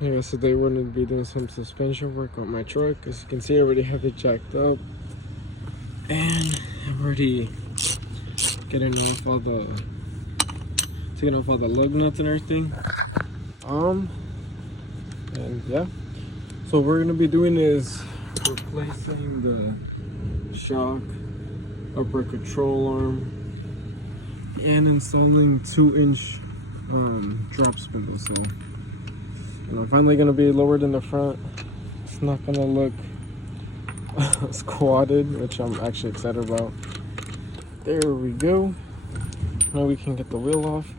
Yeah, so they wanted to be doing some suspension work on my truck. As you can see, I already have it jacked up. And I'm already taking off all the lug nuts and everything. And yeah. So what we're gonna be doing is replacing the shock, upper control arm, and installing 2-inch drop spindles. So, and I'm finally gonna be lowered in the front. It's not gonna look squatted, which I'm actually excited about. There we go. Now we can get the wheel off.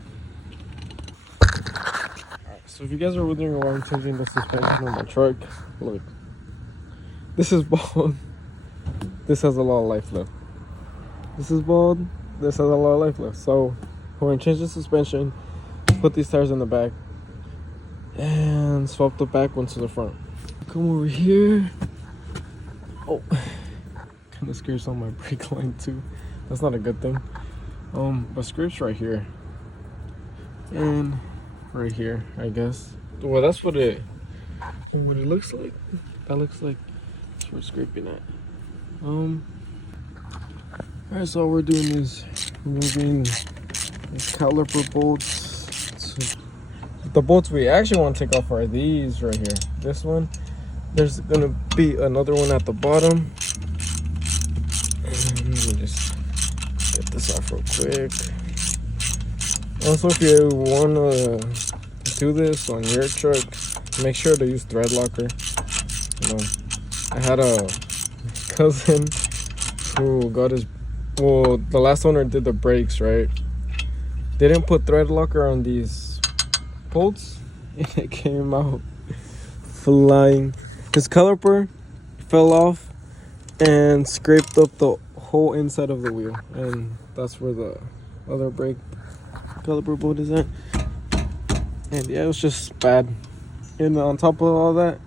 Alright, so if you guys are wondering why I'm changing the suspension on my truck, look. This is bald. This has a lot of life left. This is bald. This has a lot of life left. So we're gonna change the suspension, put these tires in the back, and swap the back ones to the front. Come over here. Oh, kind of scares on my brake line too. That's not a good thing. But scrapes right here and right here, I guess. Well, that's what it looks like. That looks like that's where it's scraping at. Alright, so all we're doing is removing these caliper bolts. The bolts we actually want to take off are these right here. This one. There's gonna be another one at the bottom. And let me just get this off real quick. Also, if you wanna do this on your truck, make sure to use thread locker. You know, I had a cousin who got his, well, the last owner did the brakes, right? They didn't put thread locker on these bolts, and it came out flying. His caliper fell off and scraped up the whole inside of the wheel, and that's where the other brake caliper bolt is at. And yeah, it was just bad. And on top of all that,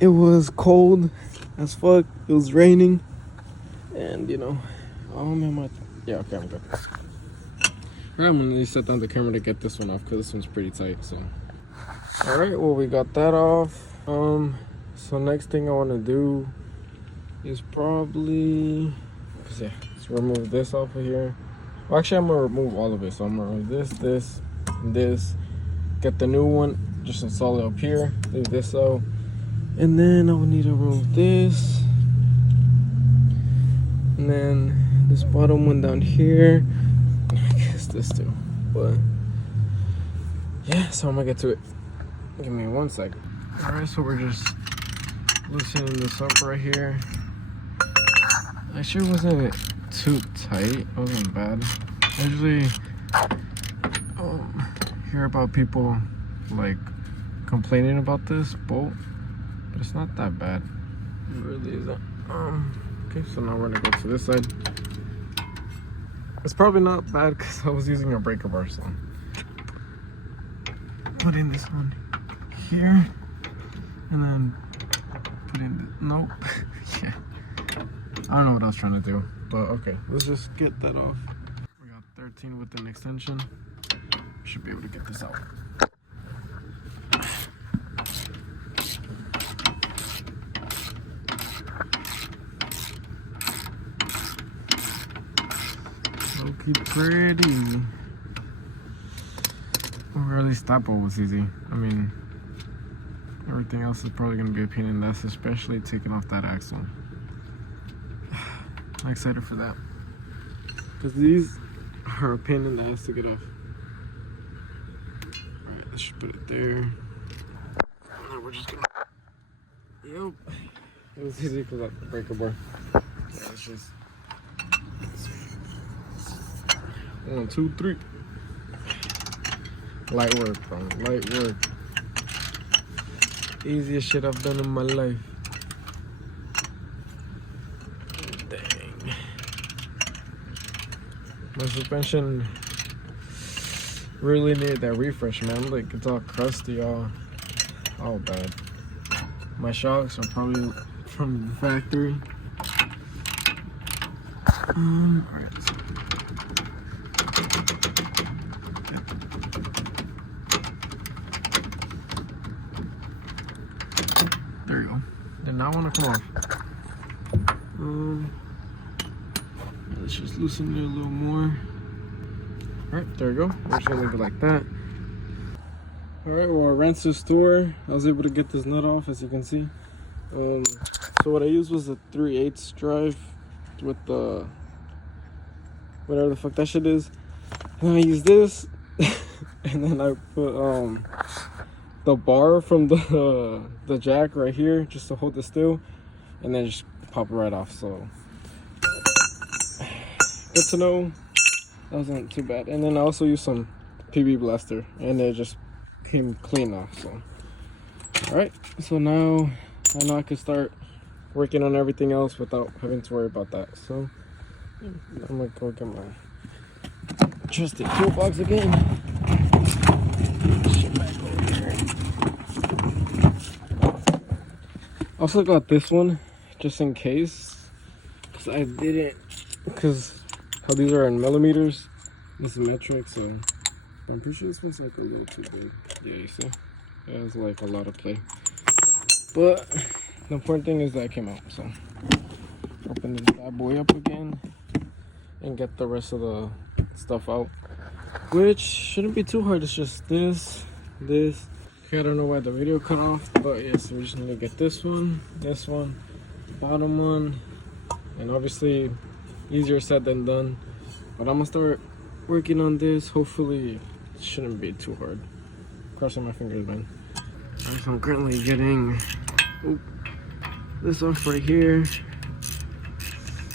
it was cold as fuck. It was raining, and you know, yeah, okay, I'm good. Alright, I'm gonna set down the camera to get this one off because this one's pretty tight. So, all right, well, we got that off. So next thing I want to do is probably, let's remove this off of here. Well, actually, I'm gonna remove all of it. So I'm gonna remove this, and this. Get the new one, just install it up here. Leave this out, and then I will need to remove this, and then this bottom one down here. I guess this too, but yeah. So I'm gonna get to it. Give me 1 second. All right, so we're just loosening this up right here. Actually, wasn't too tight. It wasn't bad. I usually hear about people like complaining about this bolt, but it's not that bad. It really isn't. Okay, so now we're gonna go to this side. It's probably not bad because I was using a breaker bar, so putting this one here, and then put in nope. Yeah, I don't know what I was trying to do, but okay, let's just get that off. We got 13 with an extension. We should be able to get this out. Low-key pretty. Or at least that bolt was easy. I mean, everything else is probably going to be a pain in the ass, especially taking off that axle. I'm excited for that, because these are a pain in the ass to get off. Alright, let's just put it there. And then we're just gonna, yep, it was easy because of the breaker bar. Yeah, it's just 1, 2, 3. Light work, bro. Light work. Easiest shit I've done in my life. Dang. My suspension really needed that refresh, man. Like, it's all crusty, all bad. My shocks are probably from the factory. Alright, so There you go. Did not want to come off. Let's just loosen it a little more. Alright, there we go. We're just gonna leave it like that. Alright, well, I rinse this tour. I was able to get this nut off, as you can see. So what I used was a 3/8 drive with the whatever the fuck that shit is. And I used this, and then I put the bar from the jack right here just to hold it still, and then just pop it right off. So good to know. That wasn't too bad. And then I also used some PB Blaster, and it just came clean off. So all right, so now I know I can start working on everything else without having to worry about that. So I'm gonna go get my trusty toolbox again. Shit back over here. Also got this one just in case, because how these are in millimeters. This is metric, so I'm pretty sure this one's like a little too big. Yeah, you see? It has like a lot of play. But the important thing is that it came out. So open this bad boy up again and get the rest of the stuff out, which shouldn't be too hard. It's just this. Okay, I don't know why the video cut off, but yes, we just need to get this one, bottom one, and obviously easier said than done. But I'm gonna start working on this. Hopefully it shouldn't be too hard. Crossing my fingers, man. Alright, so I'm currently getting this off right here.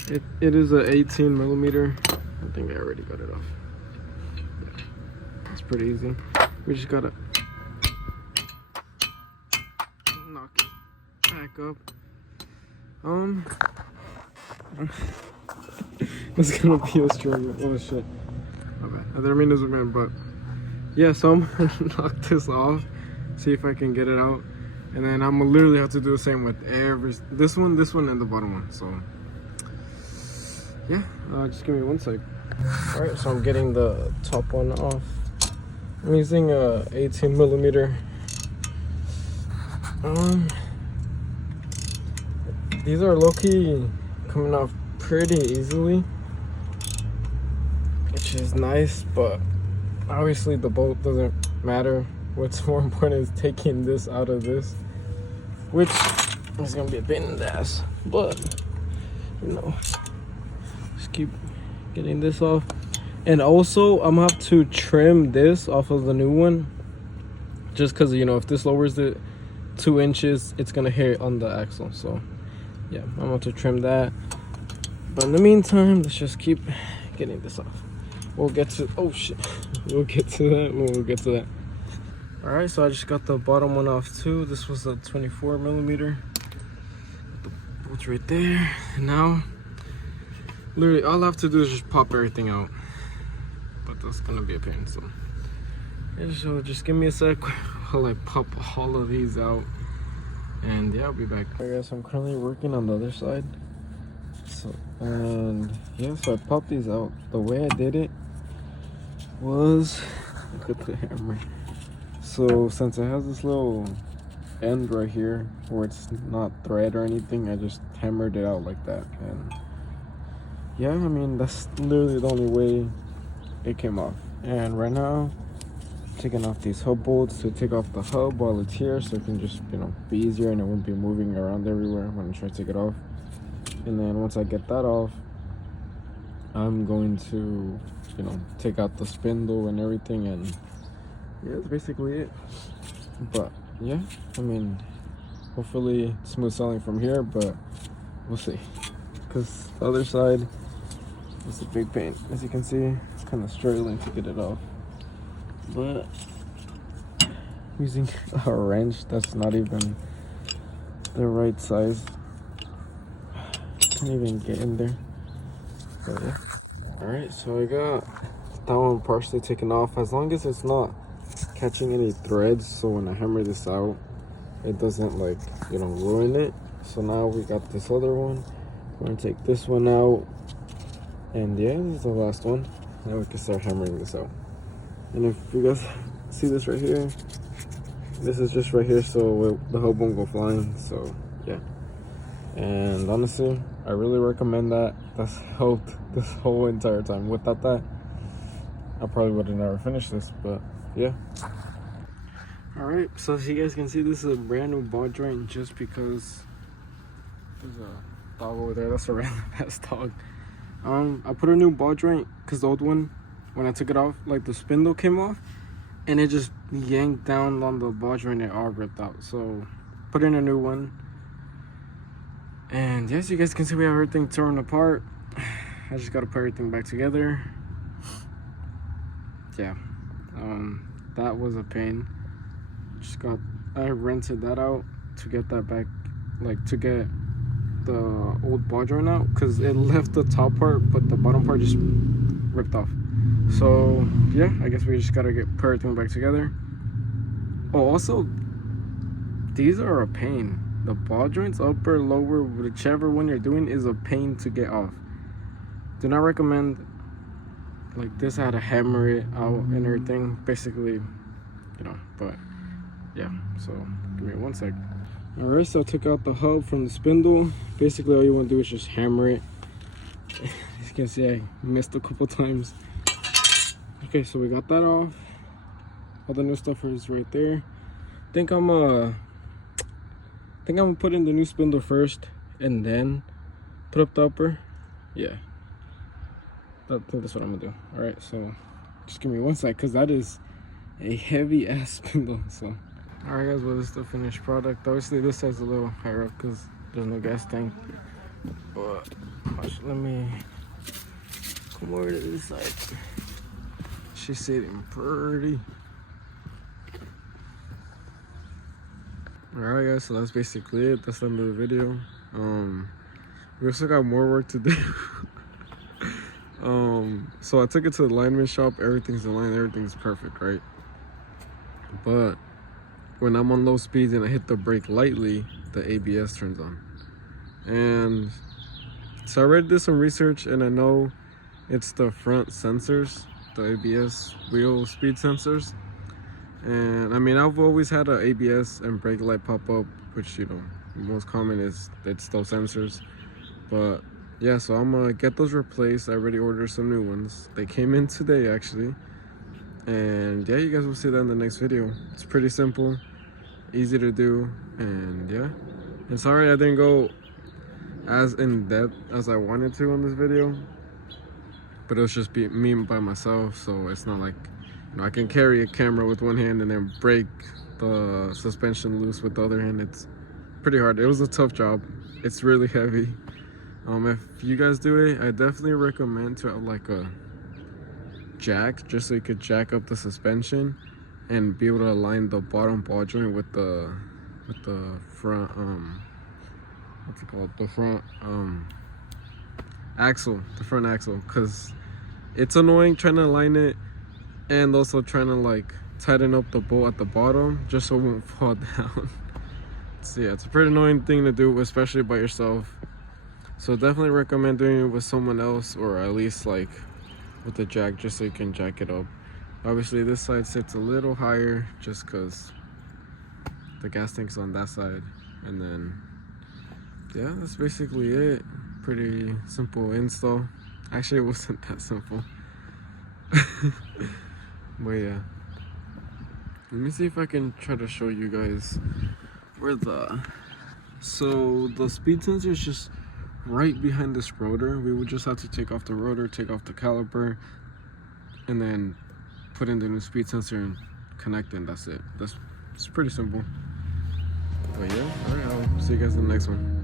It is a 18 millimeter. I think I already got it off. It's pretty easy. We just gotta knock it back up. It's gonna be a struggle. Oh shit. My bad. I didn't mean to zoom in, but yeah, so I'm gonna knock this off, see if I can get it out. And then I'm gonna literally have to do the same with this one, and the bottom one. So yeah, just give me 1 sec. All right, so I'm getting the top one off. I'm using a 18 millimeter. These are low-key coming off pretty easily, which is nice, but obviously the bolt doesn't matter. What's more important is taking this out of this, which is gonna be a pain in the ass, but you know, just keep getting this off. And also I'm gonna have to trim this off of the new one, just because, you know, if this lowers it 2 inches, it's gonna hit on the axle. So yeah, I'm gonna have to trim that. But in the meantime, let's just keep getting this off. We'll get to we'll get to that when we'll get to that. All right, so I just got the bottom one off too. This was a 24 millimeter. The bolt's right there. And now literally all I have to do is just pop everything out, but that's gonna be a pain. So yeah, so just give me a sec while I pop all of these out, and yeah, I'll be back. Alright guys, I'm currently working on the other side. So, and yeah, so I popped these out. The way I did it was, look at the hammer. So since it has this little end right here where it's not thread or anything, I just hammered it out like that. And yeah, I mean, that's literally the only way it came off. And right now, taking off these hub bolts to take off the hub while it's here, so it can just, you know, be easier and it won't be moving around everywhere when I try to take it off. And then once I get that off, I'm going to, you know, take out the spindle and everything, and yeah, that's basically it. But yeah, I mean, hopefully smooth sailing from here, but we'll see, because the other side is a big pain. As you can see, it's kind of struggling to get it off, but using a wrench that's not even the right size, can't even get in there. But yeah. All right, so I got that one partially taken off, as long as it's not catching any threads, so when I hammer this out it doesn't, like, you know, ruin it. So now we got this other one. We're gonna take this one out, and yeah, this is the last one. Now we can start hammering this out. And if you guys see this right here, This is just right here so the hub won't go flying. So yeah. And honestly, I really recommend that. That's helped this whole entire time. Without that, I probably would have never finished this, but yeah. Alright, so as you guys can see, this is a brand new ball joint just because there's a dog over there. That's a random ass dog. I put a new ball joint because the old one, when I took it off, like the spindle came off and it just yanked down on the ball joint and it all ripped out. So put in a new one. And yes, you guys can see we have everything torn apart. I just gotta put everything back together. Yeah, that was a pain. I rented that out to get that back, like to get the old ball joint out, because it left the top part but the bottom part just ripped off. So yeah, I guess we just gotta put everything back together. Oh, also, these are a pain. The ball joints, upper, lower, whichever one you're doing, is a pain to get off. Do not recommend. Like this, I had to hammer it out and everything, basically, you know. But yeah, so give me 1 sec. All right, so I took out the hub from the spindle. Basically, all you want to do is just hammer it. As you can see, I missed a couple times. Okay, so we got that off. All the new stuff is right there. I think I'm gonna put in the new spindle first and then put up the upper. Yeah, I think that's what I'm gonna do. All right, so just give me 1 sec, because that is a heavy ass spindle. So all right guys, well, this is the finished product. Obviously this side's a little higher up because there's no gas tank, but let me come over to this side. She's sitting pretty. Alright guys, so that's basically it. That's the end of the video. We also got more work to do. So I took it to the lineman shop. Everything's aligned, everything's perfect, right? But when I'm on low speeds and I hit the brake lightly, the ABS turns on. And so I already did some research, and I know it's the front sensors, the ABS wheel speed sensors. And I mean, I've always had an ABS and brake light pop up, which, you know, most common is it's those sensors. But yeah, so I'm gonna get those replaced. I already ordered some new ones. They came in today actually. And yeah, you guys will see that in the next video. It's pretty simple, easy to do, and yeah. And sorry I didn't go as in depth as I wanted to on this video, but it was just me by myself, so it's not like, you know, I can carry a camera with one hand and then break the suspension loose with the other hand. It's pretty hard. It was a tough job. It's really heavy. If you guys do it, I definitely recommend to have like a jack, just so you could jack up the suspension and be able to align the bottom ball joint with the front what's it called, the front axle, because it's annoying trying to align it and also trying to like tighten up the bolt at the bottom just so it won't fall down. So yeah, it's a pretty annoying thing to do, especially by yourself. So definitely recommend doing it with someone else, or at least like with the jack, just so you can jack it up. Obviously this side sits a little higher just because the gas tank's on that side. And then yeah, that's basically it. Pretty simple install. Actually, it wasn't that simple. But yeah, let me see if I can try to show you guys where so the speed sensor is just right behind this rotor. We would just have to take off the rotor, take off the caliper, and then put in the new speed sensor and connect it, and that's it. It's pretty simple. But yeah, alright, I'll see you guys in the next one.